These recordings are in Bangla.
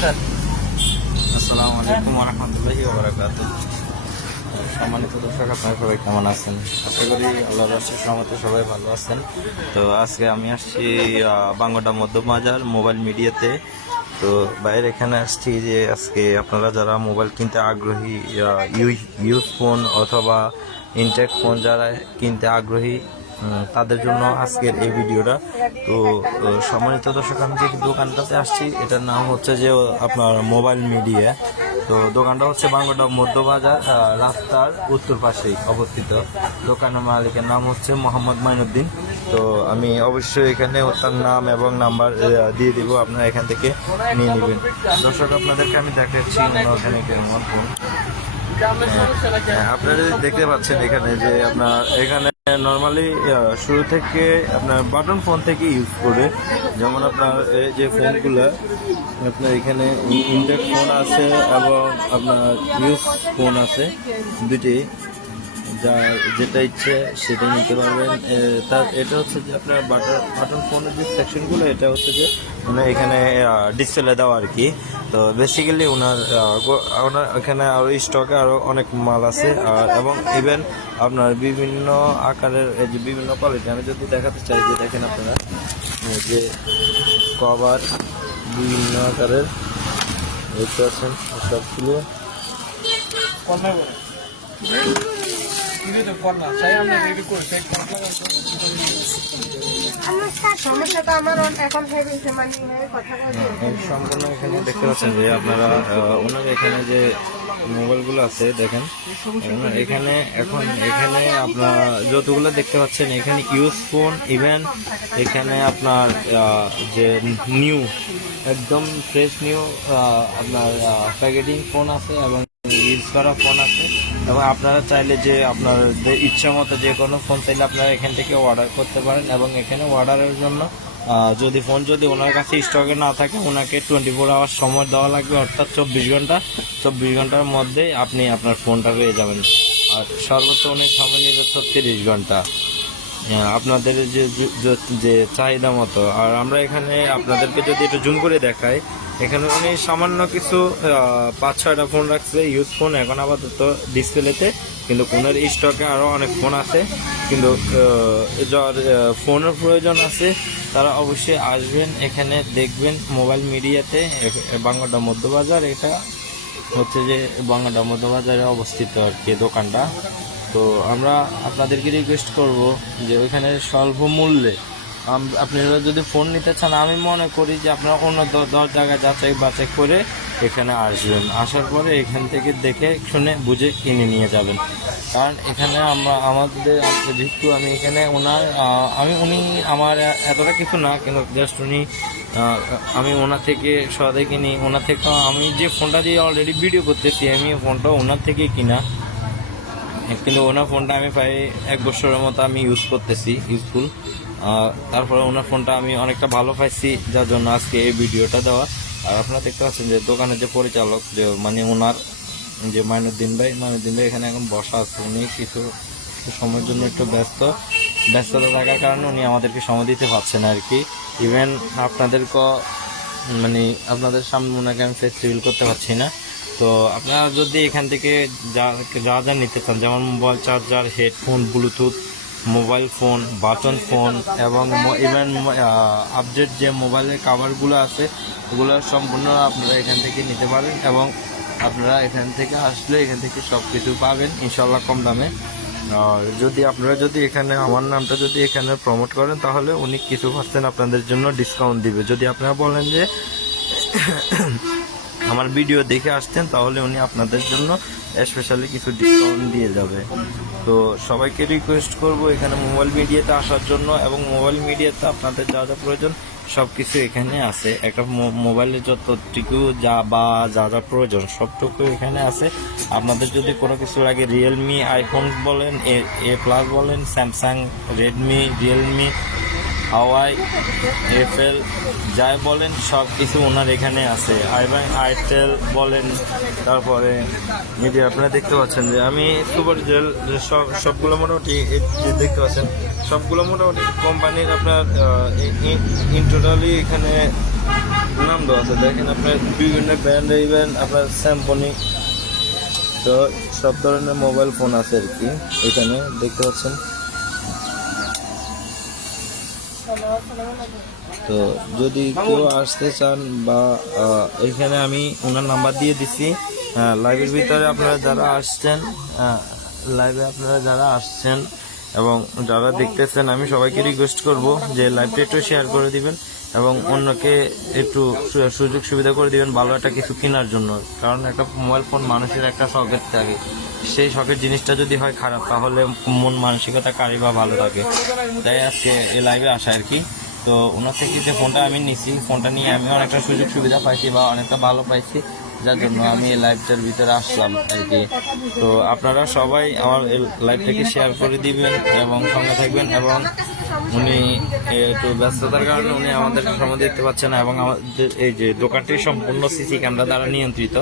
আসসালামু আলাইকুম ওয়া রাহমাতুল্লাহি ওয়া বারাকাতুহু। সম্মানিত দর্শক, আপনারা সবাই কেমন আছেন? আশা করি আল্লাহর অশেষ রহমতে সবাই ভালো আছেন। তো আজকে আমি আসছি বাঙ্গডা মধ্যবাজার মোবাইল মিডিয়াতে। তো বাইরে এখানে আসছি যে আজকে আপনারা যারা মোবাইল কিনতে আগ্রহী, ইউজ ফোন অথবা ইনটেক ফোন যারা কিনতে আগ্রহী, তাদের জন্য আজকের এই ভিডিওটা। তো সম্মানিত দর্শক, আমি যে দোকানটাতে আসছি এটার নাম হচ্ছে যে আপনার মোবাইল মিডিয়া। তো দোকানটা হচ্ছে বাঙ্গডা মধ্যবাজার রাস্তার উত্তর পাশেই অবস্থিত। দোকানের মালিকের নাম হচ্ছে মোহাম্মদ মাইনুদ্দিন। তো আমি অবশ্যই এখানে তার নাম এবং নাম্বার দিয়ে দিব, আপনারা এখান থেকে নিয়ে নেবেন। দর্শক, আপনাদেরকে আমি দেখাচ্ছি ওখানে কেমন ফোন। আপনারা দেখতে পাচ্ছেন এখানে যে আপনার এখানে নর্মালি শুরু থেকে আপনার বাটন ফোন থেকে ইউজ করে, যেমন আপনার এই যে ফোনগুলো আপনার এখানে ইনটেক ফোন আছে এবং আপনার ইউজ ফোন আছে দুটি, যা যেটা ইচ্ছে সেটা নিতে পারবেন। তার এটা হচ্ছে যে আপনার বাটন ফোনের যে সেকশনগুলো, এটা হচ্ছে যে মানে এখানে ডিসপ্লে দেওয়া আর কি। তো বেসিক্যালি ওনার এখানে আরও স্টকে আরও অনেক মাল আছে, আর এবং ইভেন আপনার বিভিন্ন আকারের এই যে বিভিন্ন কোয়ালিটি আমি যদি দেখাতে চাই, যে দেখেন আপনারা যে কভার বিভিন্ন আকারের দেখতে পাচ্ছেন সবগুলো। সম্পূর্ণ এখানে দেখতে পাচ্ছেন যে আপনারা ওনার এখানে যে মোবাইলগুলো আছে দেখেন এখানে। এখন এখানে আপনার যতগুলো দেখতে পাচ্ছেন এখানে ইউজ ফোন, ইভেন এখানে আপনার যে নিউ একদম ফ্রেশ নিউ আপনার প্যাকেটিং ফোন আছে এবং ইউজ করা ফোন আছে। এবং আপনারা চাইলে যে আপনার ইচ্ছা মতো যে কোনো ফোন চাইলে আপনারা এখান থেকে অর্ডার করতে পারেন। এবং এখানে অর্ডারের জন্য যদি ফোন যদি ওনার কাছে স্টকে না থাকে, ওনাকে 24 আওয়ার সময় দেওয়া লাগবে, অর্থাৎ 24 ঘন্টার মধ্যে আপনি আপনার ফোনটা পেয়ে যাবেন। আর সর্বোচ্চ উনি সময় নেবে 36 ঘন্টা আপনাদের যে চাহিদা মতো। আর আমরা এখানে আপনাদেরকে যদি একটু জুম করে দেখাই, এখানে উনি সামান্য কিছু 5-6টা ফোন রাখছে ইউজ ফোন এখন আপাতত ডিসপ্লেতে, কিন্তু ফোনের স্টকে আরও অনেক ফোন আছে। কিন্তু যার ফোনের প্রয়োজন আছে তারা অবশ্যই আসবেন, এখানে দেখবেন মোবাইল মিডিয়াতে বাঙ্গডা মধ্যবাজার। এটা হচ্ছে যে বাঙ্গডা মধ্যবাজারে অবস্থিত আর কি দোকানটা। তো আমরা আপনাদেরকে রিকোয়েস্ট করব যে ওইখানে স্বল্প মূল্যে আপনারা যদি ফোন নিতে চান, আমি মনে করি যে আপনারা অন্য 10 জায়গায় যাচাই বাছাই করে এখানে আসবেন। আসার পরে এখান থেকে দেখে শুনে বুঝে কিনে নিয়ে যাবেন। কারণ এখানে আমাদের যেহেতু আমি এখানে উনি আমার এতটা কিছু না, কিন্তু জাস্ট আমি ওনার থেকে সদাই কিনি। ওনার থেকে আমি যে ফোনটা দিয়ে অলরেডি ভিডিও করতেছি, আমি ফোনটা ওনার থেকেই কিনা, কিন্তু ওনার ফোনটা আমি প্রায় 1 বছরের মতো আমি ইউজ করতেছি, ইউজফুল। তারপরে ওনার ফোনটা আমি অনেকটা ভালো পাইছি, যার জন্য আজকে এই ভিডিওটা দেওয়া। আর আপনারা দেখতে পাচ্ছেন যে দোকানের যে পরিচালক, যে মানে ওনার যে মাইনুদ্দিন ভাই এখানে এখন বসা আছে। উনি কিছু সময়ের জন্য একটু ব্যস্ততা থাকার কারণে উনি আমাদেরকে সময় দিতে পারছেন আর কি। ইভেন আপনাদের সামনে ওনাকে আমি ফেস রিভিল করতে পারছি না। তো আপনারা যদি এখান থেকে যা নিতে চান, যেমন mobile charger, headphone, Bluetooth, mobile phone, button phone এবং ইভেন আপডেট যে মোবাইলের কাভারগুলো আছে, ওগুলো সম্পূর্ণ আপনারা এখান থেকে নিতে পারেন। এবং আপনারা এখান থেকে আসলে এখান থেকে সব কিছু পাবেন ইনশাল্লাহ কম দামে। আর আপনারা যদি এখানে আমার নামটা যদি এখানে প্রমোট করেন, তাহলে উনি কিছু % আপনাদের জন্য ডিসকাউন্ট দিবে। যদি আপনারা বলেন যে আমার ভিডিও দেখে আসতেন, তাহলে উনি আপনাদের জন্য স্পেশালি কিছু ডিসকাউন্ট দিয়ে যাবে। তো সবাইকে রিকোয়েস্ট করব এখানে মোবাইল মিডিয়াতে আসার জন্য। এবং মোবাইল মিডিয়াতে আপনাদের যা যা প্রয়োজন সব কিছু এখানে আছে। একটা মোবাইলের যতটুকু যা প্রয়োজন সবটুকু এখানে আছে। আপনাদের যদি কোনো কিছু লাগে, রিয়েলমি, আইফোন বলেন, A+ বলেন, স্যামসাং, রেডমি, রিয়েলমি, হাওয়াই, এফএল যাই বলেন সব কিছু ওনার এখানে আছে। আইটেল বলেন, তারপরে এই যে আপনারা দেখতে পাচ্ছেন যে আমি সুপার জেল সবগুলো মোটামুটি যে দেখতে পাচ্ছেন সবগুলো মোটামুটি কোম্পানির আপনার ইন টোটালি এখানে নাম দেওয়া আছে। দেখেন আপনার বিভিন্ন ব্র্যান্ড ইভেন আপনার স্যামসং, তো সব ধরনের মোবাইল ফোন আছে আর কি এখানে দেখতে পাচ্ছেন। তো যদি কেউ আসতে চান বা এখানে আমি ওনার নাম্বার দিয়ে দিচ্ছি লাইভের ভিতরে। আপনারা যারা আসছেন এবং যারা দেখতেছেন, আমি সবাইকে রিকোয়েস্ট করব যে লাইভটা একটু শেয়ার করে দিবেন এবং অন্যকে একটু সুযোগ সুবিধা করে দিবেন ভালো একটা কিছু কেনার জন্য। কারণ একটা মোবাইল ফোন মানুষের একটা শখের থাকে, সেই শখের জিনিসটা যদি হয় খারাপ তাহলে মন মানসিকতা কারি বা ভালো থাকে। তাই আজকে এই লাইভে আসা আর কি। তো ওনার থেকে যে ফোনটা আমি নিছি, ফোনটা নিয়ে আমি অনেকটা সুযোগ সুবিধা পাইছি বা অনেকটা ভালো পাইছি, যার জন্য আমি এই লাইভটার ভিতরে আসলাম আর কি। তো আপনারা সবাই আমার এই লাইভটাকে শেয়ার করে দিবেন এবং সঙ্গে থাকবেন। এবং উনি একটু ব্যস্ততার কারণে উনি আমাদের সময় দেখতে পাচ্ছেন না এবং আমাদের এই যে দোকানটি সম্পূর্ণ সিসি ক্যামেরা দ্বারা নিয়ন্ত্রিত।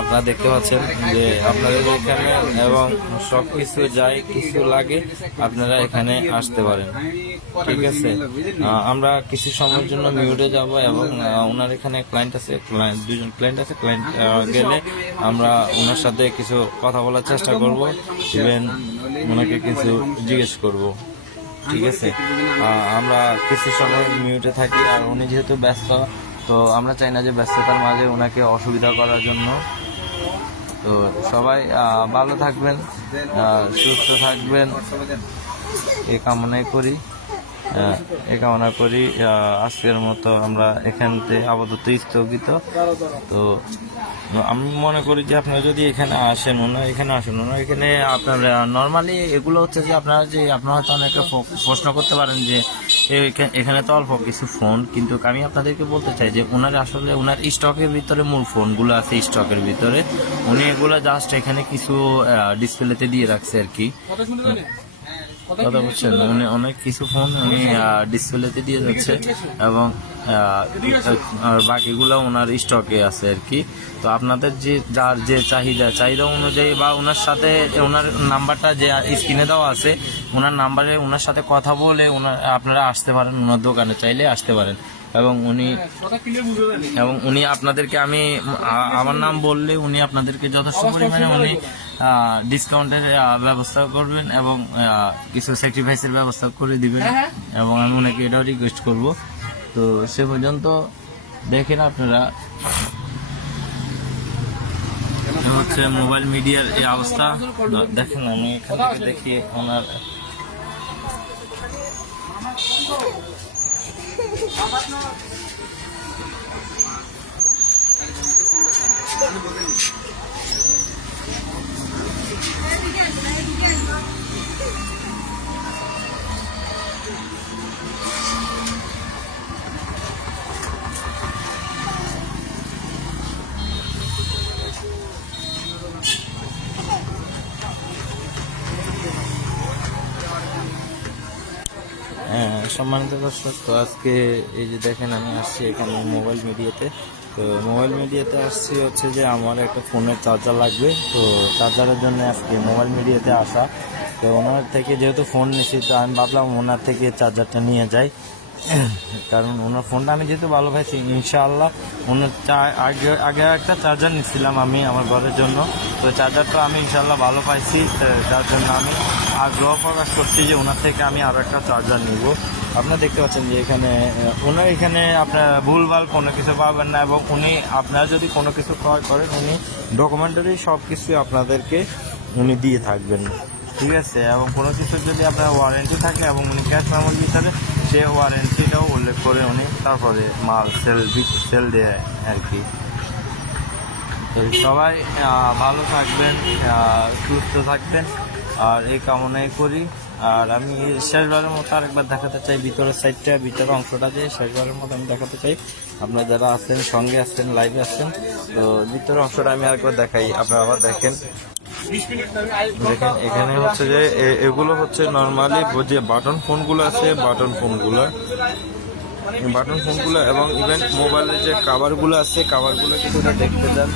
আপনারা দেখতে পাচ্ছেন যে আপনাদের এখানে এবং সব কিছু যাই কিছু লাগে আপনারা এখানে আসতে পারেন, ঠিক আছে। আমরা কিছু সময়ের জন্য মিউটে যাব এবং ওনার এখানে ক্লায়েন্ট আছে, দুজন ক্লায়েন্ট আছে। ক্লায়েন্ট গেলে আমরা ওনার সাথে কিছু কথা বলার চেষ্টা করব, ইভেন ওনাকে কিছু জিজ্ঞেস করব, ঠিক আছে। আমরা কিছু সময় মিউটে থাকি আর উনি যেহেতু ব্যস্ত, তো আমরা চাই না যে ব্যস্ততার মাঝে ওনাকে অসুবিধা করার জন্য। তো সবাই ভালো থাকবেন, সুস্থ থাকবেন এই কামনাই করি। আজকের মতো আমরা এখান থেকে আপাতত স্থগিত। তো আমি মনে করি যে আপনারা যদি এখানে আসেন, ওনারা এখানে আপনারা নর্মালি এগুলো হচ্ছে যে আপনারা হয়তো অনেকে প্রশ্ন করতে পারেন যে এখানে তো অল্প কিছু ফোন, কিন্তু আমি আপনাদেরকে বলতে চাই যে ওনার আসলে ওনার স্টকের ভিতরে মূল ফোনগুলো আছে স্টকের ভিতরে। উনি এগুলো জাস্ট এখানে কিছু ডিসপ্লেতে দিয়ে রাখছে আর কি, কথা বলছেন। উনি অনেক কিছু ফোন উনি ডিসপ্লেতে দিয়ে যাচ্ছে এবং বাকিগুলো ওনার স্টকে আছে আর কি। তো আপনাদের যার যে চাহিদা অনুযায়ী বা ওনার সাথে ওনার নাম্বারটা যে স্ক্রিনে দেওয়া আছে, ওনার নাম্বারে ওনার সাথে কথা বলে আপনারা আসতে পারেন, ওনার দোকানে চাইলে আসতে পারেন। এবং উনি আপনাদেরকে আমার নাম বললে উনি আপনাদেরকে যথেষ্ট পরিমাণে উনি ডিসকাউন্টের ব্যবস্থা করবেন এবং কিছু স্যাক্রিফাইসের ব্যবস্থা করে দিবেন এবং আমি ওনাকে এটাও রিকোয়েস্ট করব। তো সে পর্যন্ত দেখেন আপনারা হচ্ছে মোবাইল মিডিয়ার এই অবস্থা দেখেন। আমি এখান থেকে দেখি ওনার সম্মানিত দর্শক, তো আজকে এই যে দেখেন আমি আসছি এখানে মোবাইল মিডিয়াতে। তো মোবাইল মিডিয়াতে আসছি হচ্ছে যে আমার একটা ফোনের চার্জার লাগবে, তো চার্জারের জন্য আজকে মোবাইল মিডিয়াতে আসা। তো ওনার থেকে যেহেতু ফোন নিয়েছি, তো আমি ভাবলাম ওনার থেকে চার্জারটা নিয়ে যাই, কারণ ওনার ফোনটা আমি যেহেতু ভালো পাইছি। ইনশাআল্লাহ ওনার আগে একটা চার্জার নিচ্ছিলাম আমি আমার ঘরের জন্য, তো চার্জারটা আমি ইনশাআল্লাহ ভালো পাইছি, যার জন্য আমি আগ্রহ প্রকাশ করছি যে ওনার থেকে আমি আরও একটা চার্জার নিব। আপনারা দেখতে পাচ্ছেন যে ওনার এখানে আপনার ভুলভাল কোনো কিছু পাবেন না এবং আপনারা যদি কোনো কিছু ক্রয় করেন উনি ডকুমেন্টারি সব কিছু আপনাদেরকে উনি দিয়ে থাকবেন, ঠিক আছে। এবং কোনো কিছুর যদি আপনার ওয়ারেন্টি থাকে এবং উনি ক্যাশ মেমোর ভিতরে সে ওয়ারেন্টিটাও উল্লেখ করে উনি তারপরে মাল সেল দেয় আর কি। তো সবাই ভালো থাকবেন, সুস্থ থাকবেন আর এই কামনাই করি। আর আমি শেষবারের মতো আরেকবার দেখাতে চাই ভিতরের সাইডটা, ভিতরের অংশটা দিয়ে শেষবারের মতো আমি দেখাতে চাই। আপনারা যারা আছেন, সঙ্গে আসছেন, লাইভে আসছেন, তো ভিতরের অংশটা আমি আরেকবার দেখাই, আপনারা আবার দেখেন। দেখেন এখানে হচ্ছে যে এগুলো হচ্ছে নর্মালি যে বাটন ফোনগুলো আছে, বাটন ফোনগুলো এবং ইভেন মোবাইলের যে কাভারগুলো আছে, কাভারগুলো কিছুটা দেখতে দেন।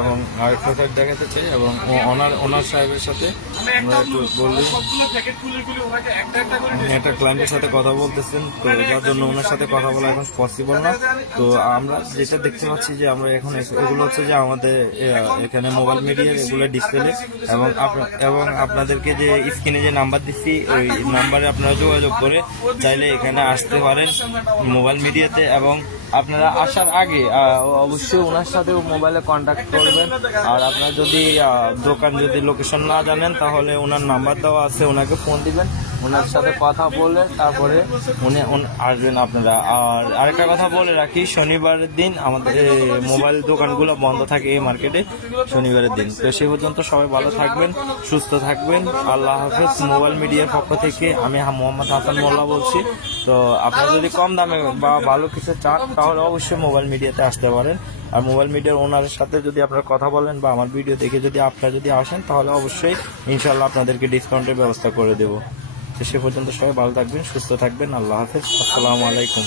এবং আরেকটা সাইড দেখাতে চাই এবং ওনার সাহেবের সাথে আমরা একটু বললি, একটা ক্লায়েন্টের সাথে কথা বলতেছেন, তো যার জন্য ওনার সাথে কথা বলা এখন পসিবল না। তো আমরা যেটা দেখতে পাচ্ছি যে আমরা এখন এগুলো হচ্ছে যে আমাদের এখানে মোবাইল মিডিয়ার এগুলো ডিসপ্লে এবং আপনাদেরকে যে স্ক্রিনে যে নাম্বার দিচ্ছি ওই নাম্বারে আপনারা যোগাযোগ করে চাইলে এখানে আসতে পারেন মোবাইল মিডিয়াতে। এবং আপনারা আসার আগে অবশ্যই ওনার সাথেও মোবাইলে কন্ট্যাক্ট করবেন। আর আপনারা যদি দোকান যদি লোকেশন না জানেন তাহলে ওনার নাম্বার দেওয়া আছে, ওনাকে ফোন দিবেন, ওনার সাথে কথা বলে তারপরে উনি আসবেন আপনারা। আর আরেকটা কথা বলে রাখি, শনিবারের দিন আমাদের মোবাইল দোকানগুলো বন্ধ থাকে এই মার্কেটে শনিবারের দিন। তো সে পর্যন্ত সবাই ভালো থাকবেন, সুস্থ থাকবেন। আল্লাহ হাফেজ। মোবাইল মিডিয়ার পক্ষ থেকে আমি মোহাম্মদ হাসান মোল্লা বলছি। তো আপনারা যদি কম দামে বা ভালো কিছু চান তাহলে অবশ্যই মোবাইল মিডিয়াতে আসতে পারেন। আর মোবাইল মিডিয়ার ওনারের সাথে যদি আপনারা কথা বলেন বা আমার ভিডিও দেখে যদি আপনারা যদি আসেন তাহলে অবশ্যই ইনশাল্লাহ আপনাদেরকে ডিসকাউন্টের ব্যবস্থা করে দেবো। তো সে পর্যন্ত সবাই ভালো থাকবেন, সুস্থ থাকবেন। আল্লাহ হাফেজ। আসসালামু আলাইকুম।